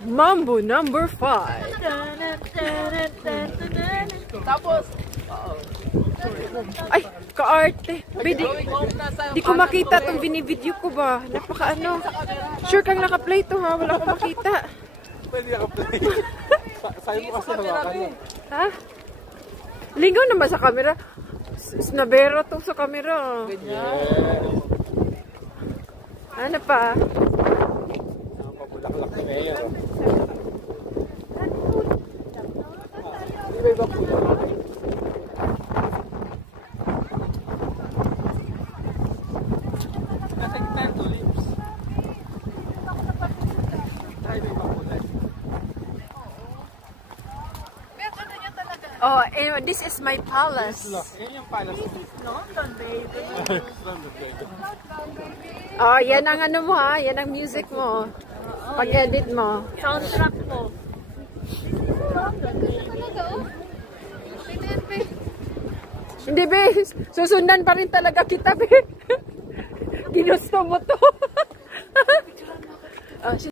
Mambo number 5. Tapos, Ay, kaarte. Di ko makita itong binibideo ko ba. Napaka ano. Sure kang naka-play to ha. Wala akong makita. Pwede naka-play. Sa'yo mo kasi hawakan mo. Ha? Lingaw naman sa camera. Snabera to sa camera. Ano pa? Mabulaklak ni Mayor. Di ba iba po yun? Oh, this is my palace. Yan yung palace. Oh, yan ang ano mo ha. Yan ang music mo. Pag-edit mo. soundtrack mo. Hindi, be. Susundan pa rin talaga kita, be. Ginusto mo to.